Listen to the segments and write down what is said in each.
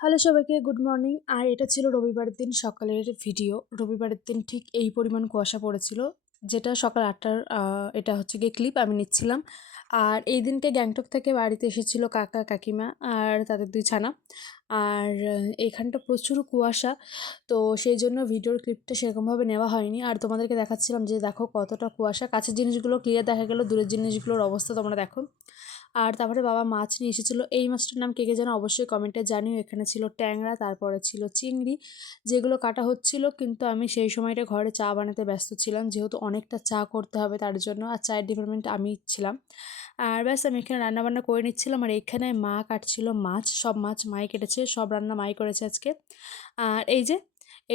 Hello সবাইকে, good morning. আর এটা ছিল রবিবারের দিন সকালের ভিডিও। রবিবারের দিন ঠিক এই পরিমাণ কুয়াশা পড়েছিল, যেটা সকাল ৮টার এটা হচ্ছে গিয়ে ক্লিপ আমি নিচ্ছিলাম। আর এই দিনকে গ্যাংটক থেকে বাড়িতে এসেছিল কাকা কাকিমা আর তাদের ২ ছানা। আর এইখানটা প্রচুর কুয়াশা, তো সেই জন্য ভিডিওর ক্লিপটা সেরকমভাবে নেওয়া হয়নি। আর তোমাদেরকে দেখাচ্ছিলাম যে দেখো কতটা কুয়াশা, কাছের জিনিসগুলো ক্লিয়ার দেখা গেল, দূরের জিনিসগুলোর অবস্থা তোমরা দেখো। আর তারপরে বাবা মাছ নিয়ে এসেছিলো। এই মাছটার নাম কে কে জানো অবশ্যই কমেন্টে জানিও। এখানে ছিল ট্যাংরা, তারপরে ছিল চিংড়ি, যেগুলো কাটা হচ্ছিল, কিন্তু আমি সেই সময়টা ঘরে চা বানাতে ব্যস্ত ছিলাম, যেহেতু অনেকটা চা করতে হবে তার জন্য। আর চায়ের ডিপার্টমেন্টে আমি ছিলাম। আর ব্যাস আমি এখানে রান্নাবান্না করে নিচ্ছিলাম। আর এখানে মা কাটছিল মাছ, সব মাছ মাই কেটেছে, সব রান্না মাই করেছে আজকে। আর এই যে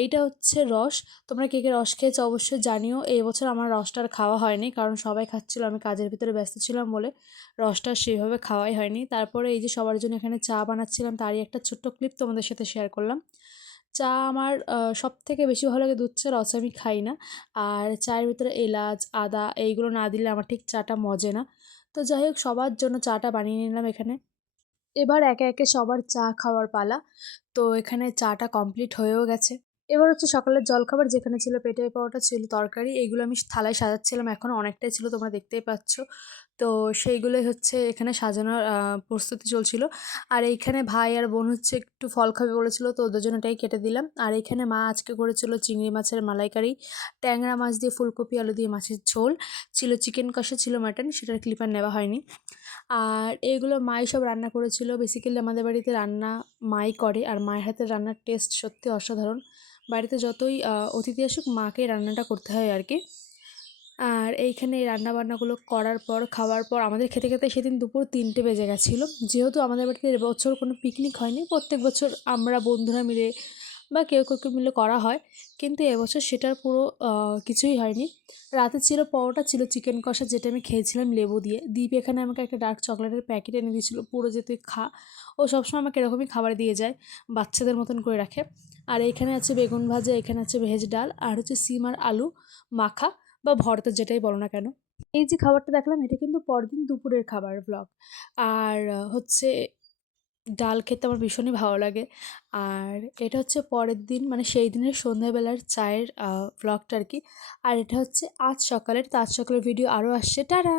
এইটা হচ্ছে রস। তোমরা কে কে রস খেয়েছো অবশ্যই জানিও। এই বছর আমার রসটা আর খাওয়া হয়নি, কারণ সবাই খাচ্ছিল, আমি কাজের ভিতরে ব্যস্ত ছিলাম বলে রসটা সেভাবে খাওয়াই হয়নি। তারপরে এই যে সবার জন্য এখানে চা বানাচ্ছিলাম, তারই একটা ছোট্ট ক্লিপ তোমাদের সাথে শেয়ার করলাম। চা আমার সবথেকে বেশি ভালো লাগে দুধ চা, রস আমি খাই না। আর চায়ের ভিতরে এলাচ আদা এইগুলো না দিলে আমার ঠিক চাটা মজে না। তো যাই হোক, সবার জন্য চাটা বানিয়ে নিলাম এখানে। এবার একে একে সবার চা খাওয়ার পালা। তো এখানে চাটা কমপ্লিট হয়েও গেছে। এবার হচ্ছে সকালের জলখাবার, যেখানে ছিল পেটাই পাউরুটা, ছিল তরকারি, এইগুলো আমি থালায় সাজাচ্ছিলাম, এখনও অনেকটাই ছিল তোমরা দেখতেই পাচ্ছ। তো সেইগুলোই হচ্ছে এখানে সাজানোর প্রস্তুতি চলছিল। আর এইখানে ভাই আর বোন হচ্ছে একটু ফল খাবে বলেছিল, তো ওদের জন্য এটাই কেটে দিলাম। আর এইখানে মা আজকে করেছিল চিংড়ি মাছের মালাইকারি, ট্যাংরা মাছ দিয়ে ফুলকপি আলু দিয়ে মাছের ঝোল, ছিল চিকেন কষা, ছিল মাটন, সেটার ক্লিপ আর নেওয়া হয়নি। আর এইগুলো মাই সব রান্না করেছিল। বেসিক্যালি আমাদের বাড়িতে রান্না মাই করে, আর মায়ের হাতের রান্নার টেস্ট সত্যি অসাধারণ। বাড়িতে যতই অতিথি আসুক, মাকে রান্নাটা করতে হয় আর কি। আর এইখানে এই রান্নাবান্নাগুলো করার পর, খাওয়ার পর, আমাদের খেতে খেতে সেদিন দুপুর ৩টে বেজে গেছিলো। যেহেতু আমাদের বাড়িতে এবছর কোনো পিকনিক হয়নি, প্রত্যেক বছর আমরা বন্ধুরা মিলে বা কেউ কেউ মিলে করা হয়, কিন্তু এবছর সেটার পুরো কিছুই হয়নি। রাতে ছিল পরোটা, ছিল চিকেন কষা, যেটা আমি খেয়েছিলাম লেবু দিয়ে। দীপ এখানে আমাকে একটা ডার্ক চকলেটের প্যাকেট এনে দিয়েছিলো, পুরো যে তুই খা। ও সবসময় আমাকে এরকমই খাবার দিয়ে যায়, বাচ্চাদের মতন করে রাখে। আর এইখানে আছে বেগুন ভাজা, এখানে আছে ভেজ ডাল, আর হচ্ছে সিম আর আলু মাখা বা ভর্তা, যেটাই বলো না কেন। এই যে খাবারটা দেখলাম, এটা কিন্তু পরদিন দুপুরের খাবার ব্লগ। আর হচ্ছে ডাল খেতে আমার ভীষণই ভালো লাগে। আর এটা হচ্ছে পরের দিন, মানে সেই দিনের সন্ধ্যাবেলার চায়ের ব্লগটা আর কি। আর এটা হচ্ছে আজ সকালের, তো আজ সকালের ভিডিও আরও আসছে। টাটা।